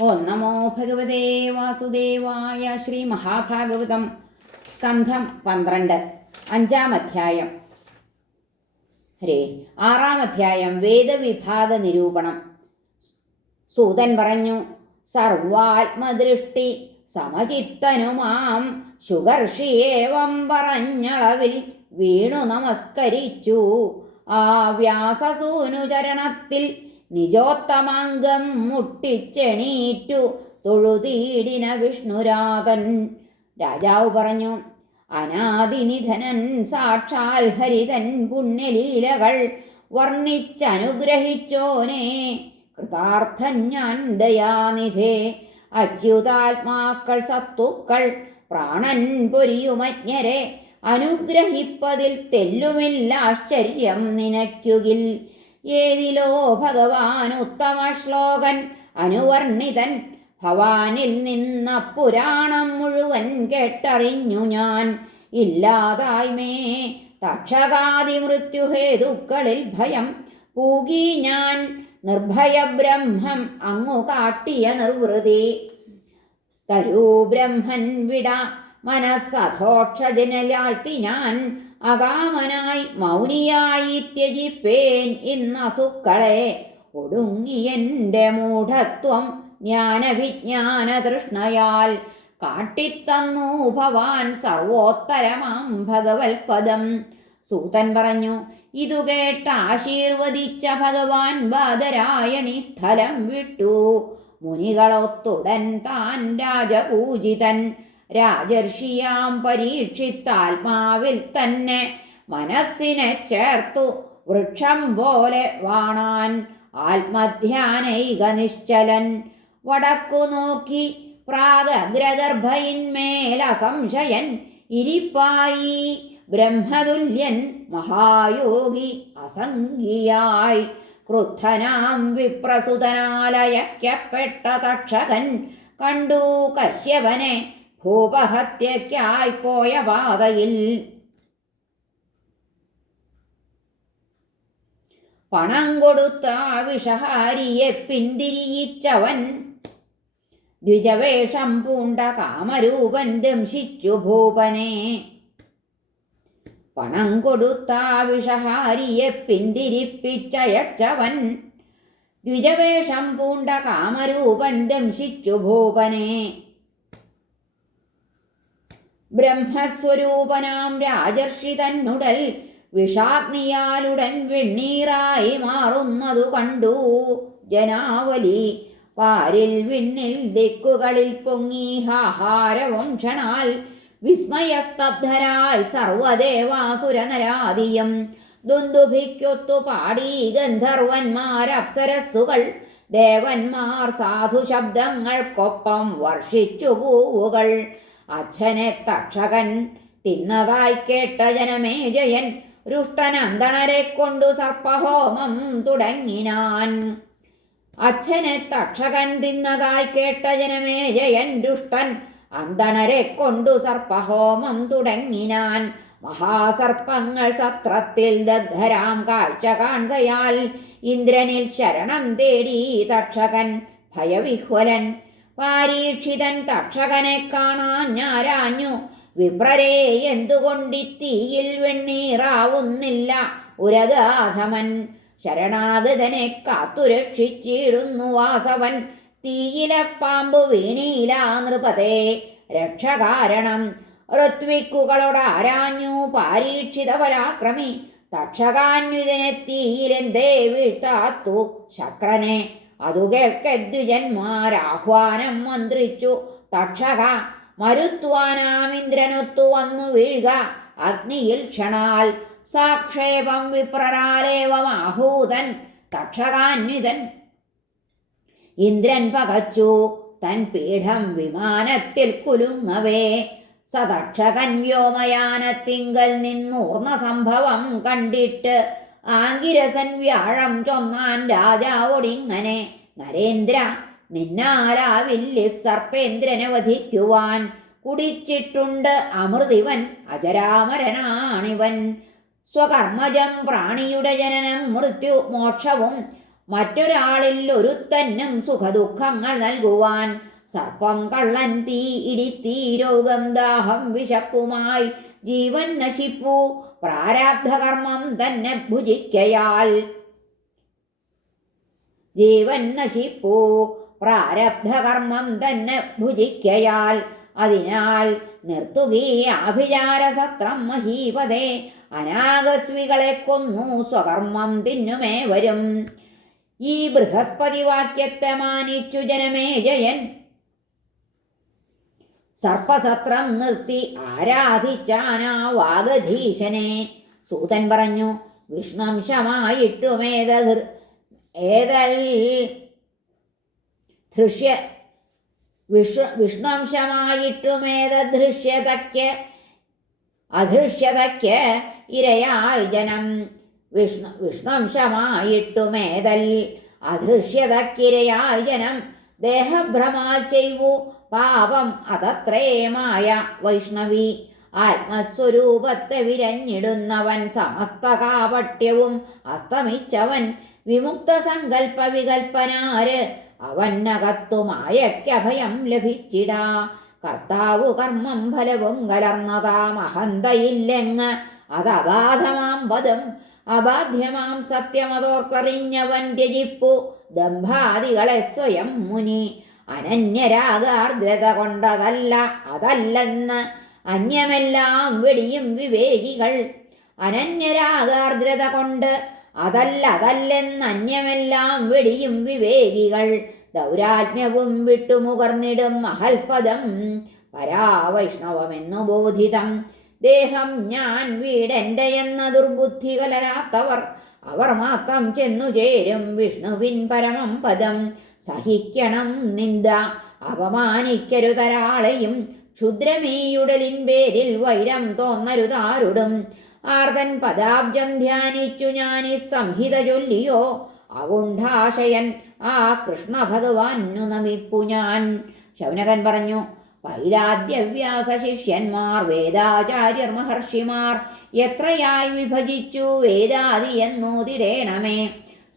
ഓം നമോ ഭഗവതേ വാസുദേവായ ശ്രീ മഹാഭാഗവതം സ്കന്ധം പന്ത്രണ്ട് അഞ്ചാം അധ്യായം. ഹരേ ആറാം അധ്യായം വേദവിഭാഗ നിരൂപണം. സൂതൻ പറഞ്ഞു സർവാത്മദൃഷ്ടി സമചിത്തനുമാം ശുഗർഷിയേവം പറഞ്ഞളവിൽ വീണു നമസ്കരിച്ചു. ആ വ്യാസസൂനു ചരണത്തിൽ നിജോത്തമാംഗം മുട്ടിച്ചെണീറ്റു തൊഴുതീടിന വിഷ്ണുരാതൻ. രാജാവ് പറഞ്ഞു അനാദിനിധനൻ സാക്ഷാൽ ഹരിതൻ പുണ്യലീലകൾ വർണിച്ചനുഗ്രഹിച്ചോനെ. കൃതാർത്ഥൻ ഞാൻ ദയാനിധേ. അച്യുതാത്മാക്കൾ സത്തുക്കൾ പ്രാണൻ പൊരിയുമജ്ഞരെ. അനുഗ്രഹിപ്പതിൽ തെല്ലുമില്ല ആശ്ചര്യം നിനയ്ക്കുകിൽ. ഏതിലോ ഭഗവാൻ ഉത്തമ ശ്ലോകൻ അനുവർണിതൻ. ഭവാനിൽ നിന്ന പുരാണം മുഴുവൻ കേട്ടറിഞ്ഞു ഞാൻ. ഇല്ലാതായ്മേ തക്ഷകാതി മൃത്യുഹേതുക്കളിൽ ഭയം പൂകി ഞാൻ. നിർഭയ ബ്രഹ്മം അങ്ങു കാട്ടിയ നിർവൃതി. തരൂ ബ്രഹ്മൻ വിട മനസ്സധോക്ഷജനലാഴ്ത്തി ഞാൻ. അകാമനായി മൗനിയായി ത്യജിപ്പേൻ ഇന്നസുക്കളെ. ഒടുങ്ങിയെന്റെ മൂഢത്വം ജ്ഞാനവിജ്ഞാന തൃഷ്ണയാൽ കാട്ടിത്തന്നു ഭവാൻ സർവോത്തരമാം ഭഗവത്പദം സൂതൻ പറഞ്ഞു ഇതു കേട്ട ആശീർവദിച്ച ഭഗവാൻ ബാദരായണി സ്ഥലം വിട്ടു. മുനികളൊത്തുടൻ താൻ രാജപൂജിതൻ. രാജർഷിയാം പരീക്ഷിത്താത്മാവിൽ തന്നെ മനസ്സിനെ ചേർത്തു. വൃക്ഷം പോലെ വാണാൻ ആത്മധ്യാനൈക നിശ്ചലൻ. വടക്കു നോക്കി പ്രാഗഗ്രഗർഭയിന്മേലസംശയൻ ഇരിപ്പായി. ബ്രഹ്മതുല്യൻ മഹായോഗി അസംഖിയായി. ക്രുദ്ധനാം വിപ്രസുതനാലയക്കപ്പെട്ട തക്ഷകൻ കണ്ടു കശ്യപനെ ഭൂപഹത്യയ്ക്കായി പാതയിൽ പണം കൊടുത്ത വിഷഹാരിയെ പിന്തിരിയിച്ചവൻ ദ്വിജവേഷം പൂണ്ട കാമരൂപൻ ദംശിച്ചു ഭൂപനെ. പണം കൊടുത്ത വിഷഹാരിയെ പിന്തിരിപ്പിച്ചയച്ചവൻ ദ്വിജവേഷം പൂണ്ട കാമരൂപൻ ദംശിച്ചു ഭൂപനെ. ബ്രഹ്മസ്വരൂപനാം രാജർഷി തന്നുടൽ വിഷാഗ്നിയാലുടൻ വെണ്ണീറായി മാറുന്നതു കണ്ടു. ജനാവലി പാരിൽ വിണ്ണിൽ ദിക്കുകളിൽ പൊങ്ങി ഹാഹാരവും ക്ഷണാൽ വിസ്മയസ്തബ്ധരായി സർവദേവാസുരനരാദിയം ദുന്ദുഭിക്കൊത്തു പാടി ഗന്ധർവന്മാർ അപ്സരസ്സുകൾ ദേവന്മാർ സാധു ശബ്ദങ്ങൾക്കൊപ്പം വർഷിച്ചു പൂവുകൾ. അച്ഛനെ തക്ഷകൻ തിന്നതായി കേട്ട ജനമേ ജയൻ രുഷ്ടനന്തണരെ കൊണ്ടു സർപ്പഹോമം തുടങ്ങിനാൻ. അച്ഛനെ തക്ഷകൻ തിന്നതായി കേട്ട ജനമേ ജയൻ രുഷ്ടൻ അന്തണരെ കൊണ്ടു സർപ്പഹോമം തുടങ്ങിനാൻ. മഹാസർപ്പങ്ങൾ സത്രത്തിൽ ദഗ്ധരാം കാഴ്ച കാണുകയാൽ ഇന്ദ്രനിൽ ശരണം തേടി തക്ഷകൻ ഭയവിഹ്വലൻ പാരീക്ഷിതൻ തക്ഷകനെ കാണാൻ ഞാരാഞ്ഞു. വിപ്രരെ എന്തുകൊണ്ടിത്തീയിൽ വെണ്ണീറാവുന്നില്ല. ഉരഗാധമൻ ശരണാഗതനെ കാത്തുരക്ഷിച്ചിടുന്നു വാസവൻ. തീയിലെ പാമ്പ് വീണീല നൃപതേ. രക്ഷകാരണം. ഋത്വിക്കുകളോട് ആരാഞ്ഞു പാരീക്ഷിത പരാക്രമി തക്ഷകാന്വിതനെ തീയിലെന്തേ വീഴ്ത്താത്തു ശക്രനെ. അതു കേൾക്കദ്വിജന്മാരാഹ്വാനം മന്ത്രിച്ചു. തക്ഷക മരുത്വാനാമിന്ദ്രനൊത്തു വന്നു വീഴുക. അഗ്നിയിൽ ക്ഷണാൽ സാക്ഷേപം വിപ്രരാലേവമാഹൂതൻ തക്ഷകാന്വിതൻ ഇന്ദ്രൻ പകച്ചു. തൻ പീഠം വിമാനത്തിൽ കുലുങ്ങവേ. സതക്ഷകൻ വ്യോമയാനത്തിങ്കൽ നിന്നൂർന്ന സംഭവം കണ്ടിട്ട് ആങ്കിരസൻ വ്യാഴം ചൊന്നാൻ രാജാവോടിങ്ങനെ. നരേന്ദ്ര നിന്നാലാവില്ലി സർപ്പേന്ദ്രനെ വധിക്കുവാൻ കുടിച്ചിട്ടുണ്ട് അമൃതിവൻ അജരാമരനാണിവൻ. സ്വകർമ്മജം പ്രാണിയുടെ ജനനം മൃത്യു മോക്ഷവും മറ്റൊരാളിൽ ഒരുത്തന്നും സുഖദുഃഖങ്ങൾ നൽകുവാൻ സർപ്പം കള്ളൻ തീ ഇടിത്തീ രോഗം ദാഹം വിശപ്പുമായി ജീവൻ നശിപ്പു പ്രാരാബ്ധകർമ്മം തന്നെ ഭുജിക്കയാൽ. ജീവൻ നശിപ്പൂ. പ്രാരബ്ധകർമ്മം തന്നെ ഭുജിക്കയാൽ. അതിനാൽ നിർത്തുകീ ആഭിചാരസത്രം മഹീപതേ. അനാഗസ്വികളെ കൊന്നു സ്വകർമ്മം തിന്നുമേ വരും. ഈ ബൃഹസ്പതി വാക്യത്തെ മാനിച്ചു ജനമേ ജയൻ. സർപ്പസത്രം നിർത്തി ആരാധിച്ചാനാ വാഗധീശനെ. സൂതൻ പറഞ്ഞു വിഷ്ണംശമായിട്ടുമേത ഏതൽ? ദൃശ്യ വിഷ്ണു വിഷ്ണംശമായിട്ടുമേത ദൃശ്യതയ്ക്ക് അദൃശ്യതയ്ക്ക് ഇരയായി ജനം. വിഷ്ണു വിഷ്ണംശമായിട്ടുമേതൽ അധൃശ്യതക്കിരയായി ജനം. ദേഹഭ്രമാൽ ചെയ്വു പാപം അതത്രേമായ വൈഷ്ണവി. ആത്മസ്വരൂപത്തെ വിരഞ്ഞിടുന്നവൻ സമസ്ത കാപട്യവും അസ്തമിച്ചവൻ വിമുക്ത സങ്കൽപ്പ വികൽപ്പനാര് അവനകത്തുമായക്കഭയം ലഭിച്ചിടാ. കർത്താവു കർമ്മം ഫലവും കലർന്നതാം. അഹന്തയില്ലെങ്ങ് അതബാധമാം പദം അബാധ്യമാം സത്യമതോർക്കറിഞ്ഞവൻ ത്യജിപ്പു. ദംഭാദികളെ സ്വയം മുനി. അനന്യരാഗാർദ്രത കൊണ്ടതല്ല അതല്ലെന്ന്. അന്യമെല്ലാം വെടിയും വിവേകികൾ. അനന്യരാഗാർദ്രത കൊണ്ട് അതല്ല അതല്ലെന്ന് അന്യമെല്ലാം വെടിയും വിവേകികൾ. ദൗരാജ്ഞവും വിട്ടുമുകർന്നിടും മഹൽപദം പരാവൈഷ്ണവമെന്നു ബോധിതം. ദേഹം ഞാൻ വീടെന്റെ എന്ന ദുർബുദ്ധി കലരാത്തവർ അവർ മാത്രം ചെന്നു ചേരും വിഷ്ണുവിൻ പരമം പദം. സഹിക്കണം നിന്ദ അപമാനിക്കരുതരാളെയും. ക്ഷുദ്രമീയുടലിൻ പേരിൽ വൈരം തോന്നരുതാരുടും. ആർതൻ പദാബ്ജം ധ്യാനിച്ചു ഞാനി സംഹിത ചൊല്ലിയോ? അകുണ്ഠാശയൻ ആ കൃഷ്ണ ഭഗവാനു നമിപ്പു ഞാൻ. ശൗനകൻ പറഞ്ഞു പൈലാദ്യവ്യാസ ശിഷ്യന്മാർ വേദാചാര്യർ മഹർഷിമാർ എത്രയായി വിഭജിച്ചു? വേദാദി എന്നോതിരേണമേ.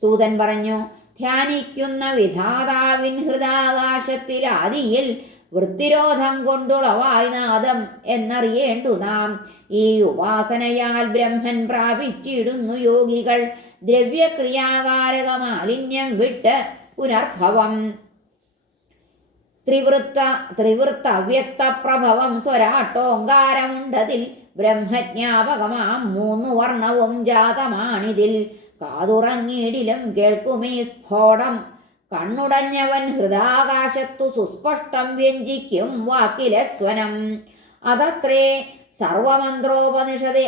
സൂതൻ പറഞ്ഞു ധ്യാനിക്കുന്ന വിധാതാവിൻ ഹൃദാകാശത്തിൽ ആദിയിൽ വൃത്തിരോധം കൊണ്ടുളവായി നാദം എന്നറിയേണ്ടു നാം. ഈ ഉപാസനയാൽ ബ്രഹ്മൻ പ്രാപിച്ചിടുന്നു യോഗികൾ. ദ്രവ്യക്രിയാകാരക മാലിന്യം വിട്ട് പുനർഭവം. ത്രിവൃത്ത ത്രിവൃത്ത അവ്യക്ത പ്രഭവം സ്വരാട്ടോങ്കാരമുണ്ടതിൽ ബ്രഹ്മജ്ഞാപകമാം മൂന്നു വർണവും ജാതമാണിതിൽ. കാതുറങ്ങിയിടിലും കേൾക്കുമേ സ്ഫോടം. കണ്ണുടഞ്ഞവൻ ഹൃദാകാശത്തു സുസ്പഷ്ടം വ്യഞ്ജിക്കും വാക്കിലെ സ്വനം അതത്രേ സർവമന്ത്രോപനിഷദേ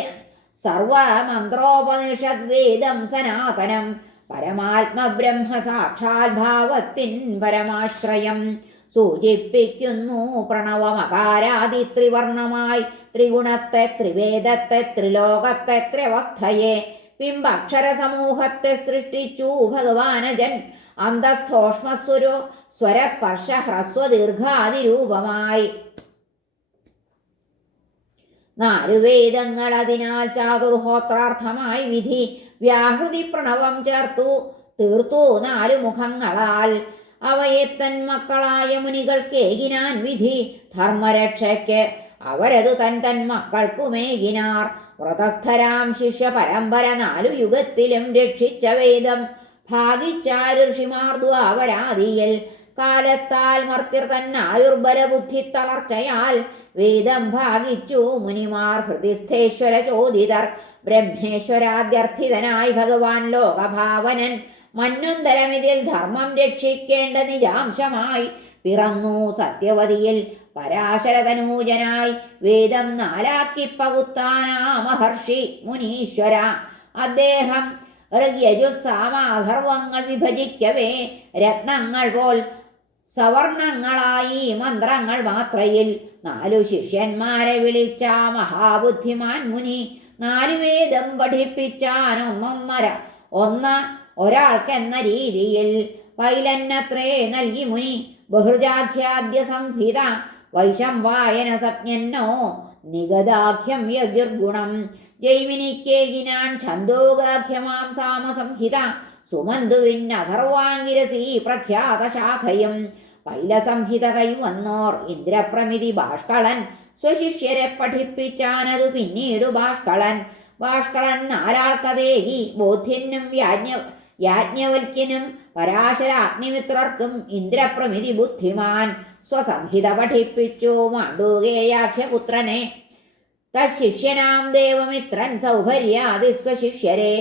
സർവമന്ത്രോപനിഷദ് വേദം സനാതനം. പരമാത്മബ്രഹ്മ സാക്ഷാൽ ഭാവത്തിൻ പരമാശ്രയം. സൂചിപ്പിക്കുന്നു പ്രണവമകാരാദി ത്രിവർണമായി ത്രിഗുണത്തെ ത്രിവേദത്തെ ത്രിലോകത്തെ ത്രിവസ്ഥയെ. പിമ്പക്ഷര സമൂഹത്തെ സൃഷ്ടിച്ചു ഭഗവാനജൻ. അന്തസ്ഥോഷ്മസ്വരോ സ്വരസ്പർശ ഹ്രസ്വ ദീർഘാതിരൂപമായി. നാലു വേദങ്ങൾ അതിനാൽ ചാതുർഹോത്രാർത്ഥമായി വിധി വ്യാഹൃതി പ്രണവം ചേർത്തു തീർത്തു നാലു മുഖങ്ങളാൽ. അവയെ തൻ മക്കളായ മുനികൾക്കേകിനാൻ വിധി ധർമ്മരക്ഷയ്ക്ക് അവരതു തൻ തൻ മക്കൾക്കുമേകിനാർ വ്രതസ്ഥരാം ശിഷ്യ പരമ്പര നാലു യുഗത്തിലും രക്ഷിച്ച വേദം ദ്വാപരാദിയിൽ കാലത്താൽ മർത്തിർ തന്നായുർബല ബുദ്ധി തളർച്ചയാൽ വേദം ഭാഗിച്ചു മുനിമാർ ഹൃദിസ്ഥേശ്വര ചോദിതർ ബ്രഹ്മേശ്വരാദ്യർത്ഥിതനായി ഭഗവാൻ ലോകഭാവനൻ മഞ്ഞുന്തരമിതിൽ ധർമ്മം രക്ഷിക്കേണ്ട നിജാംശമായി പിറന്നു സത്യവതിയിൽ പരാശരതനൂജനായി വേദം നാലാക്കി പകുത്താനാ മഹർഷി മുനീശ്വര. അദ്ദേഹം ഋഗ്യജുസാമാധർവങ്ങൾ വിഭജിക്കവേ. രത്നങ്ങൾ പോൽ സവർണങ്ങളായി മന്ത്രങ്ങൾ മാത്രയിൽ. നാലു ശിഷ്യന്മാരെ വിളിച്ച മഹാബുദ്ധിമാൻ മുനി നാലു വേദം പഠിപ്പിച്ചാൻ ഒന്നൊന്നര ഒന്ന് ഒരാൾക്കെന്ന രീതിയിൽ പൈലന്നത്രേ നൽകി മുനി. ബഹുജാഖ്യാദ്യ സംഹിത വൈശംവായന സപ്ഞന്നോ നിഗതാഖ്യം യജുർഗുണം. ജൈമിനിക്കേകിനാൻ ഛന്ദോഗാഖ്യമാം സാമസംഹിത സുമന്തുവിൻ അഥർവാങ്കിരസി പ്രഖ്യാത ശാഖയും പൈലസംഹിത കൈവന്നോർ ഇന്ദ്രപ്രമിതി ഭാഷ്കളൻ സ്വശിഷ്യരെ പഠിപ്പിച്ചാനതു പിന്നീടു ഭാഷ്കളൻ. ഭാഷ്കളൻ നാലാൾക്കതേകി ബോധ്യനും യാജ്ഞ യാജ്ഞവൽക്യനും പരാശരാഗ്നിമിത്രർക്കും ഇന്ദ്രപ്രമിതി ബുദ്ധിമാൻ. സ്വസംഹിത പഠിപ്പിച്ചു മാണ്ഡൂകേയാഖ്യപുത്രനെ തശിഷ്യനാം ദേവമിത്രൻ സൗഭര്യാതി സ്വശിഷ്യരെ.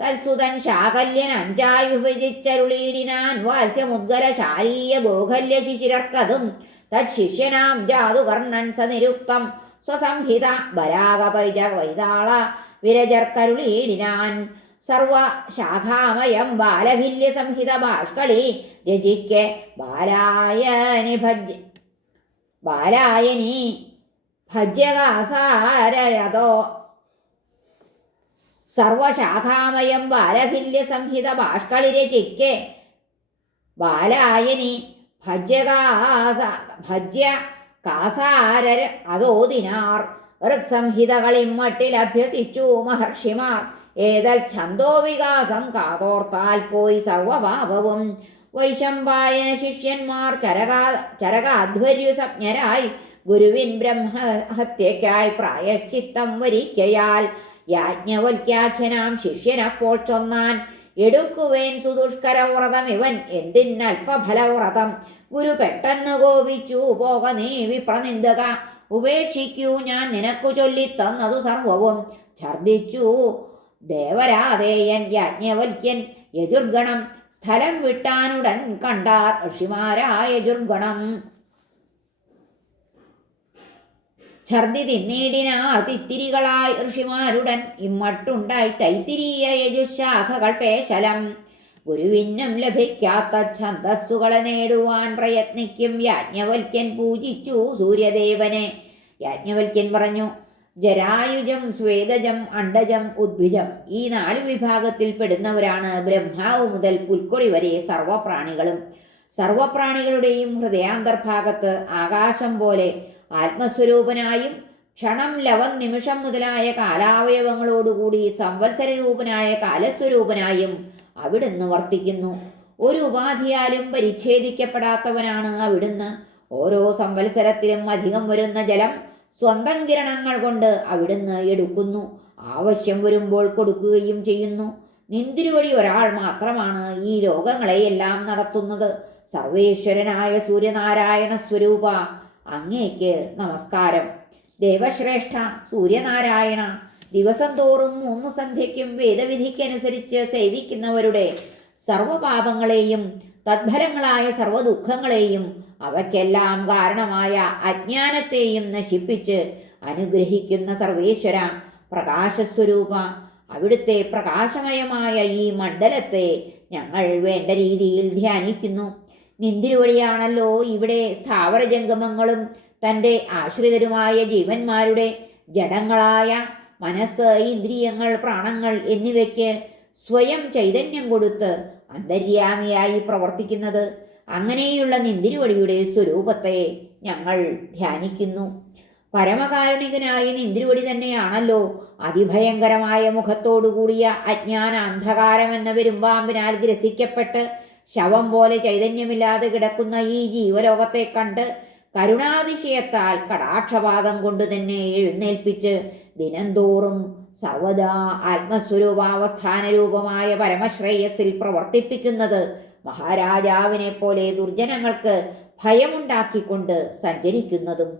തൽസുതൻ ശാകല്യൻ അഞ്ചായി വിഭജിച്ചരുളീടിനാൻ വാത്സ്യമുദ്ഗല ശാരീയ ഗോകല്യ ശിശിരർക്കതും തശിഷ്യനാം ജാതുകർണൻ സനിരുക്തം സ്വസംഹിത ബരാഗപൈജ വൈതാള വിരജർക്കരുളീടിനാൻ സർവശാഖാമയം ബാലഭില്യ സംഹിത ഭാഷ്കളി രചിക്കെ ബാലായനി ഭജ് ബാലായനി ഭജ്യകാസാരരതോ. സർവശാഖാമയം ബാലഭില്യ സംഹിത ഭാഷ്കളി രചിക്കെ ബാലായനി ഭജ്യകാസ ഭജ്യ കാസാരർ അതോദിനാർ ഋക്സംഹിതകളിമ്മട്ടിൽ അഭ്യസിച്ചു മഹർഷിമാർ. ഏതൽ ഛന്തോ വികാസം കാതോർത്താൽ പോയി സർവഭാവവും വൈശമ്പായന ശിഷ്യന്മാർ ചരകാ ചരകാധ്വർയു സംജ്ഞരായി ഗുരുവിൻ ബ്രഹ്മഹത്യയ്ക്കായി പ്രായശ്ചിത്തം വരിക്കയാൽ യാജ്ഞവൽക്യാഖ്യനാം ശിഷ്യനപ്പോൾ ചൊന്നാൻ എടുക്കുവേൻ സുദുഷ്കര വ്രതം ഇവൻ എന്തിനൽപഫല വ്രതം ഗുരു പെട്ടെന്ന് കോപിച്ചു പോക നീ വിപ്രനിന്ദക ഉപേക്ഷിക്കൂ ഞാൻ നിനക്കു ചൊല്ലി ചൊല്ലിത്തന്നതു സർവവും. ഛർദിച്ചു ദേവരാധേയൻ യാജ്ഞവൽക്യൻ യജുർഗണം സ്ഥലം വിട്ടാനുടൻ കണ്ടാർ ഋഷിമാരായ യജുർഗണം ഛർദി തിന്നീടിനാർ തിത്തിരികളായി ഋഷിമാരുടൻ ഇമ്മട്ടുണ്ടായി തൈത്തിരീയ യജുശാഖകൾ പേശലം. ഗുരുവിനും ലഭിക്കാത്ത ഛന്തസ്സുകളെ നേടുവാൻ പ്രയത്നിക്കും യാജ്ഞവൽക്യൻ പൂജിച്ചു സൂര്യദേവനെ. യാജ്ഞവൽക്യൻ പറഞ്ഞു ജരായുജം സ്വേദജം അണ്ടജം ഉദ്ഭിജം ഈ നാല് വിഭാഗത്തിൽ പെടുന്നവരാണ് ബ്രഹ്മാവ് മുതൽ പുൽക്കൊടി വരെ സർവപ്രാണികളും. സർവപ്രാണികളുടെയും ഹൃദയാന്തർഭാഗത്ത് ആകാശം പോലെ ആത്മസ്വരൂപനായും ക്ഷണം ലവം നിമിഷം മുതലായ കാലാവയവങ്ങളോടുകൂടി സംവത്സര രൂപനായ കാലസ്വരൂപനായും അവിടുന്ന് വർത്തിക്കുന്നു. ഒരു ഉപാധിയാലും പരിച്ഛേദിക്കപ്പെടാത്തവനാണ് അവിടുന്ന്. ഓരോ സംവത്സരത്തിലും അധികം വരുന്ന ജലം സ്വന്തം കിരണങ്ങൾ കൊണ്ട് അവിടുന്ന് എടുക്കുന്നു. ആവശ്യം വരുമ്പോൾ കൊടുക്കുകയും ചെയ്യുന്നു. നിന്തിരുവടി ഒരാൾ മാത്രമാണ് ഈ ലോകങ്ങളെയെല്ലാം നടത്തുന്നത്. സർവേശ്വരനായ സൂര്യനാരായണ സ്വരൂപ അങ്ങേക്ക് നമസ്കാരം. ദേവശ്രേഷ്ഠ സൂര്യനാരായണ ദിവസം തോറും മൂന്ന് സന്ധ്യയ്ക്കും വേദവിധിക്കനുസരിച്ച് സേവിക്കുന്നവരുടെ സർവപാപങ്ങളെയും തദ്ഫലങ്ങളായ സർവദുഃഖങ്ങളെയും അവയ്ക്കെല്ലാം കാരണമായ അജ്ഞാനത്തെയും നശിപ്പിച്ച് അനുഗ്രഹിക്കുന്ന സർവേശ്വര പ്രകാശസ്വരൂപ. അവിടുത്തെ പ്രകാശമയമായ ഈ മണ്ഡലത്തെ ഞങ്ങൾ വേണ്ട രീതിയിൽ ധ്യാനിക്കുന്നു. നിന്തിരുവഴിയാണല്ലോ ഇവിടെ സ്ഥാവര ജംഗമങ്ങളും തന്റെ ആശ്രിതരുമായ ജീവന്മാരുടെ ജഡങ്ങളായ മനസ്സ് ഇന്ദ്രിയങ്ങൾ പ്രാണങ്ങൾ എന്നിവയ്ക്ക് സ്വയം ചൈതന്യം കൊടുത്ത് അന്തര്യാമിയായി പ്രവർത്തിക്കുന്നത്. അങ്ങനെയുള്ള നിന്തിരുവടിയുടെ സ്വരൂപത്തെ ഞങ്ങൾ ധ്യാനിക്കുന്നു. പരമകാരുണികനായ നിന്തിരുവടി തന്നെയാണല്ലോ അതിഭയങ്കരമായ മുഖത്തോടുകൂടിയ അജ്ഞാന അന്ധകാരം എന്ന പെരുമ്പാമ്പിനാൽ ഗ്രസിക്കപ്പെട്ട് ശവം പോലെ ചൈതന്യമില്ലാതെ കിടക്കുന്ന ഈ ജീവലോകത്തെ കണ്ട് കരുണാതിശയത്താൽ കടാക്ഷപാതം കൊണ്ട് തന്നെ എഴുന്നേൽപ്പിച്ച് ദിനംതോറും സർവദാ ആത്മസ്വരൂപാവസ്ഥാന രൂപമായ പരമശ്രേയസിൽ പ്രവർത്തിപ്പിക്കുന്നത് മഹാരാജാവിനെ പോലെ ദുർജനങ്ങൾക്ക് ഭയമുണ്ടാക്കിക്കൊണ്ട് സഞ്ചരിക്കുന്നതും.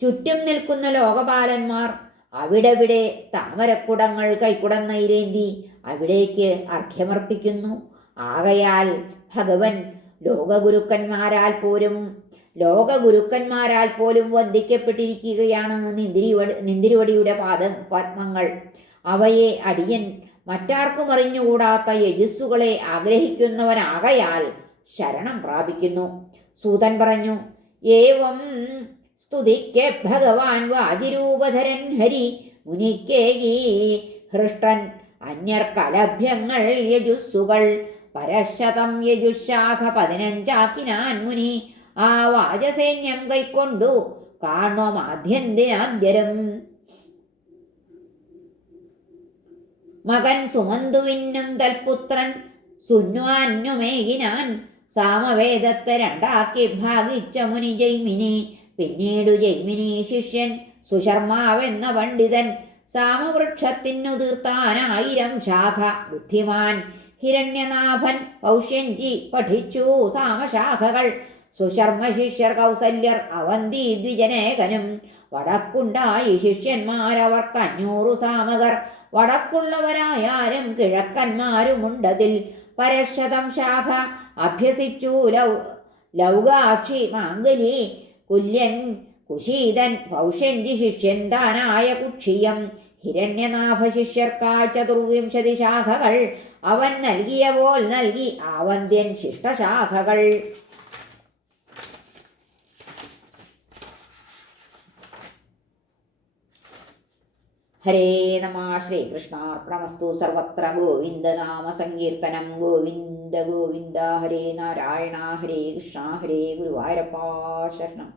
ചുറ്റും നിൽക്കുന്ന ലോകപാലന്മാർ അവിടെവിടെ താമരക്കുടങ്ങൾ കൈക്കുടന്നയിലേന്തി അവിടേക്ക് അർഘ്യമർപ്പിക്കുന്നു. ആകയാൽ ഭഗവൻ ലോകഗുരുക്കന്മാരാൽ പോലും ലോകഗുരുക്കന്മാരാൽ പോലും വന്ദിക്കപ്പെട്ടിരിക്കുകയാണ് നിന്തിരിവടി നിന്തിരിവടിയുടെ പാദ പത്മങ്ങൾ. അവയെ അടിയൻ മറ്റാർക്കും അറിഞ്ഞുകൂടാത്ത യജസ്സുകളെ ആഗ്രഹിക്കുന്നവനാകയാൽ ശരണം പ്രാപിക്കുന്നു. സൂതൻ പറഞ്ഞു ഏവം സ്തുതിക്കെ ഭഗവാൻ വാജിരൂപധരൻ ഹരി മുനിക്കേകി ഹൃഷ്ടൻ അന്യർക്കലഭ്യങ്ങൾ യജുസ്സുകൾ പരശതം യജുശാഖ പതിനഞ്ചാക്കിനാൻ മുനി. ആ വാജസൈന്യം കൈക്കൊണ്ടു കാണുമാദ്യന്തിനാദ്യരം മകൻ സുമന്തുവിനും തൽപുത്രൻ സുന്വാന്യുമേകിനാൻ സാമവേദത്തെ രണ്ടാക്കി ഭാഗിച്ച മുനി ജൈമിനി. പിന്നീടു ജൈമിനി ശിഷ്യൻ സുശർമാവെന്ന പണ്ഡിതൻ സാമവൃക്ഷത്തിനു തീർത്താനായിരം ശാഖ. ബുദ്ധിമാൻ ഹിരണ്യനാഭൻ പൗഷ്യഞ്ചി പഠിച്ചു സാമശാഖകൾ. സുശർമ്മ ശിഷ്യർ കൗസല്യർ അവന്തി ദ്വിജനേകനും. വടക്കുണ്ടായി ശിഷ്യന്മാരവർക്ക് അഞ്ഞൂറു സാമകർ. വടക്കുള്ളവരായാലും കിഴക്കന്മാരുമുണ്ടതിൽ. പരശതം ശാഖ അഭ്യസിച്ചു ലൗ ലൗകാക്ഷി മാംഗലി. കുല്യൻ കുശീതൻ പൗഷ്യഞ്ചി ശിഷ്യൻ താനായ കുക്ഷിയം. ഹിരണ്യനാഭ ശിഷ്യർക്കായി ചതുർവിംശതി ശാഖകൾ അവൻ നൽകിയ പോൽ നൽകി ആവന്ത്യൻ ശിഷ്ടശാഖകൾ. ഹരേ നമ ശ്രീകൃഷ്ണാർപ്പണമസ്തു സർവത്ര ഗോവിന്ദനാമസങ്കീർത്തനം ഗോവിന്ദ ഗോവിന്ദ ഹരേ നാരായണ ഹരേ കൃഷ്ണ ഹരേ ഗുരുവായൂരപ്പാ ശരണം.